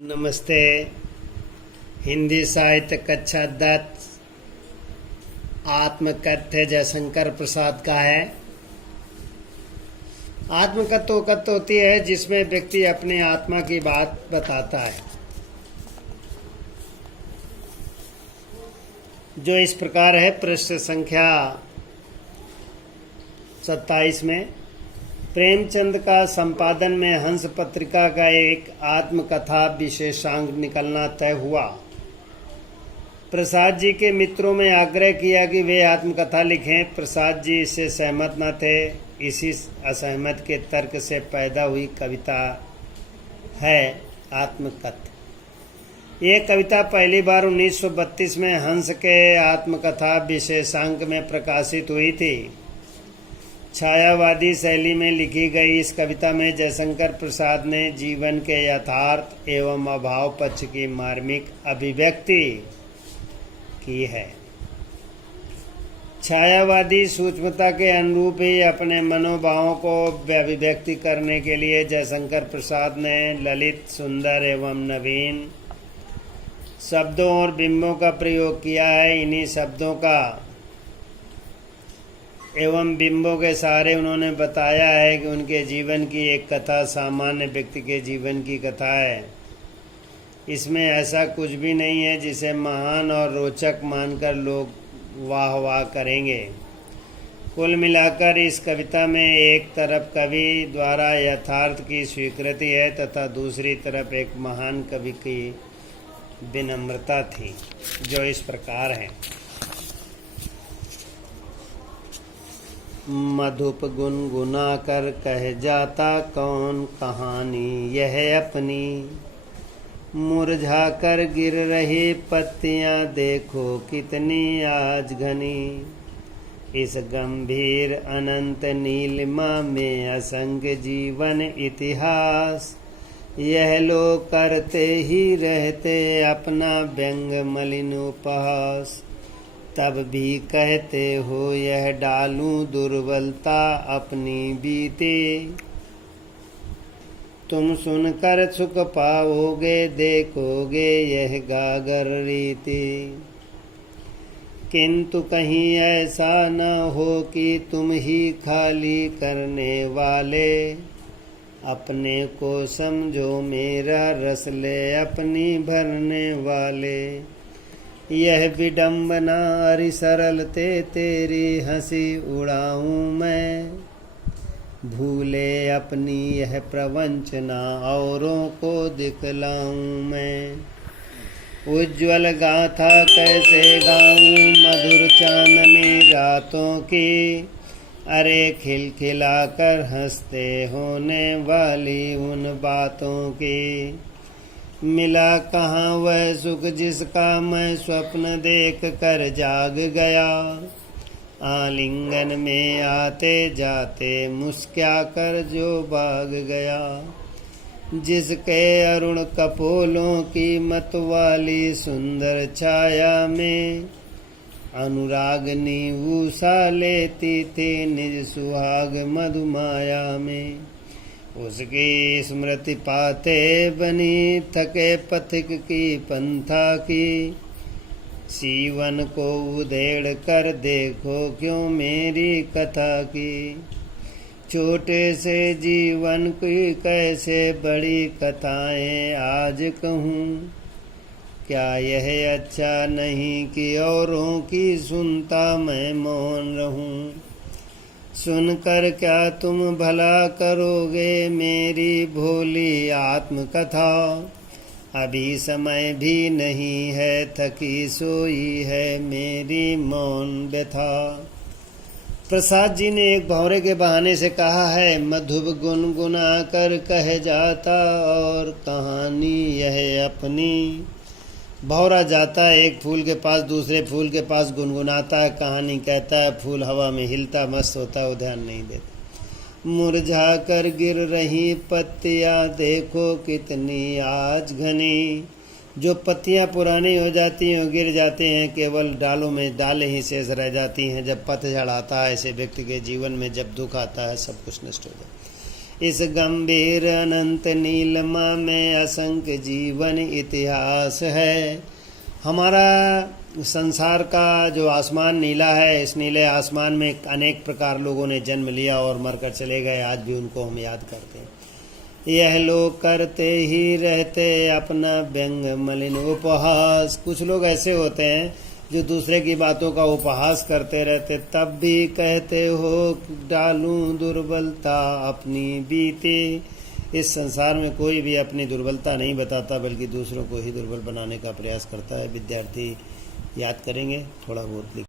नमस्ते। हिंदी साहित्य कक्षा 10 आत्मकथ्य जयशंकर प्रसाद का है। आत्मकथ्य वो कथ्य होती है जिसमें व्यक्ति अपने आत्मा की बात बताता है, जो इस प्रकार है। पृष्ठ संख्या 27 में प्रेमचंद का संपादन में हंस पत्रिका का एक आत्मकथा विशेषांक निकलना तय हुआ। प्रसाद जी के मित्रों में आग्रह किया कि वे आत्मकथा लिखें। प्रसाद जी इससे सहमत न थे। इसी असहमत के तर्क से पैदा हुई कविता है आत्मकथ्य। ये कविता पहली बार 1932 में हंस के आत्मकथा विशेषांक में प्रकाशित हुई थी। छायावादी शैली में लिखी गई इस कविता में जयशंकर प्रसाद ने जीवन के यथार्थ एवं अभाव पक्ष की मार्मिक अभिव्यक्ति की है। छायावादी सूक्ष्मता के अनुरूप ही अपने मनोभावों को अभिव्यक्ति करने के लिए जयशंकर प्रसाद ने ललित, सुंदर एवं नवीन शब्दों और बिंबों का प्रयोग किया है। इन्हीं शब्दों का एवं बिंबों के सहारे उन्होंने बताया है कि उनके जीवन की एक कथा सामान्य व्यक्ति के जीवन की कथा है। इसमें ऐसा कुछ भी नहीं है जिसे महान और रोचक मानकर लोग वाह वाह करेंगे। कुल मिलाकर इस कविता में एक तरफ कवि द्वारा यथार्थ की स्वीकृति है तथा दूसरी तरफ एक महान कवि की विनम्रता थी, जो इस प्रकार है। मधुप गुनगुना कर कह जाता कौन कहानी यह अपनी, मुरझा कर गिर रही पत्तियां देखो कितनी आज घनी। इस गंभीर अनंत नीलिमा में असंख्य जीवन इतिहास, यह लोग करते ही रहते अपना व्यंग मलिन उपहास। तब भी कहते हो यह डालूं दुर्बलता अपनी बीते, तुम सुनकर सुख पाओगे देखोगे यह गागर रीति। किंतु कहीं ऐसा न हो कि तुम ही खाली करने वाले, अपने को समझो मेरा रस ले अपनी भरने वाले। यह विडंबना अरि सरलते तेरी हंसी उड़ाऊं मैं, भूले अपनी यह प्रवंचना औरों को दिखलाऊं मैं। उज्ज्वल गाथा कैसे गाऊं मधुर चांदनी रातों की, अरे खिलखिलाकर हंसते होने वाली उन बातों की। मिला कहाँ वह सुख जिसका मैं स्वप्न देख कर जाग गया, आलिंगन में आते जाते मुस्कुरा कर जो भाग गया। जिसके अरुण कपोलों की मतवाली सुंदर छाया में, अनुरागनी उषा लेती थी निज सुहाग मधुमाया में। उसकी स्मृति पाते बनी थके पथिक की पंथा की, सीवन को उधेड़ कर देखो क्यों मेरी कथा की। छोटे से जीवन की कैसे बड़ी कथाएं आज कहूँ, क्या यह अच्छा नहीं कि औरों की सुनता मैं मौन रहूं। सुनकर क्या तुम भला करोगे मेरी भोली आत्मकथा, अभी समय भी नहीं है थकी सोई है मेरी मौन व्यथा। प्रसाद जी ने एक भौरे के बहाने से कहा है, मधुप गुनगुना कर कह जाता और कहानी यह अपनी। भौरा जाता है एक फूल के पास दूसरे फूल के पास, गुनगुनाता है, कहानी कहता है, फूल हवा में हिलता मस्त होता है, वो ध्यान नहीं देता। मुरझा कर गिर रही पत्तियां देखो कितनी आज घनी। जो पत्तियां पुरानी हो जाती हैं और गिर जाते हैं, केवल डालों में डालें ही शेष रह जाती हैं। जब पतझड़ आता है ऐसे व्यक्ति के जीवन में, जब दुख आता है सब कुछ नष्ट हो जाता है। इस गंभीर अनंत नीलिमा में असंख्य जीवन इतिहास है। हमारा संसार का जो आसमान नीला है, इस नीले आसमान में अनेक प्रकार लोगों ने जन्म लिया और मरकर चले गए, आज भी उनको हम याद करते हैं। यह लोग करते ही रहते अपना व्यंग मलिन उपहास। कुछ लोग ऐसे होते हैं जो दूसरे की बातों का उपहास करते रहते, तब भी कहते हो डालूं दुर्बलता अपनी बीते। इस संसार में कोई भी अपनी दुर्बलता नहीं बताता, बल्कि दूसरों को ही दुर्बल बनाने का प्रयास करता है। विद्यार्थी याद करेंगे, थोड़ा बहुत लिख